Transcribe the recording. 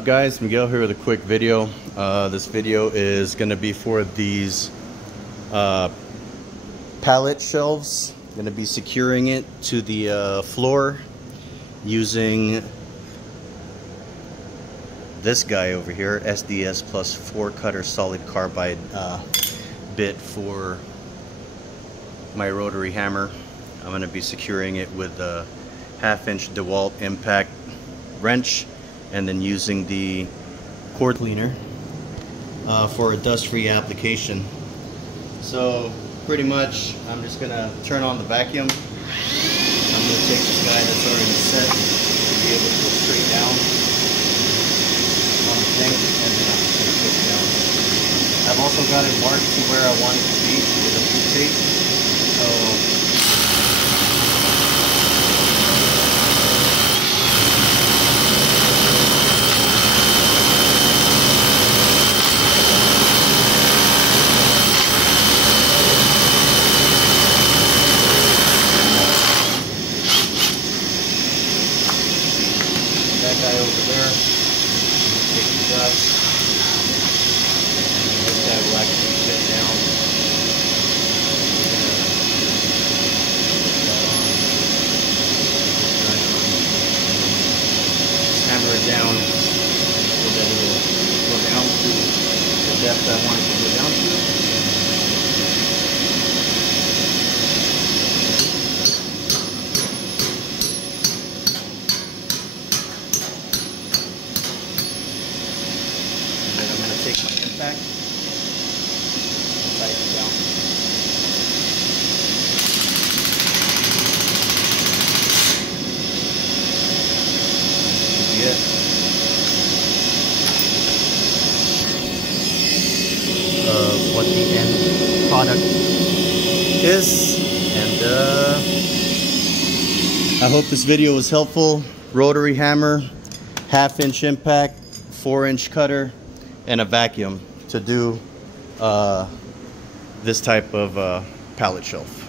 Guys, Miguel here with a quick video. This video is going to be for these pallet shelves. I'm going to be securing it to the floor using this guy over here, SDS plus 4 cutter solid carbide bit for my rotary hammer. I'm going to be securing it with a 1/2-inch Dewalt impact wrench, and then using the cord cleaner for a dust-free application. So pretty much I'm just gonna turn on the vacuum. I'm gonna take this guy that's already set to be able to go straight down on the thing, and then I'm just gonna push down. I've also got it marked to where I want it to be with a blue tape. So that guy over there, take the dust, and this guy will actually fit down. Just hammer it down so that it will go down to the depth I want it to go down to. Take my impact and tighten it down. Should be it. What the end product is, and I hope this video was helpful. Rotary hammer, 1/2-inch impact, 4-inch cutter, and a vacuum to do this type of pallet shelf.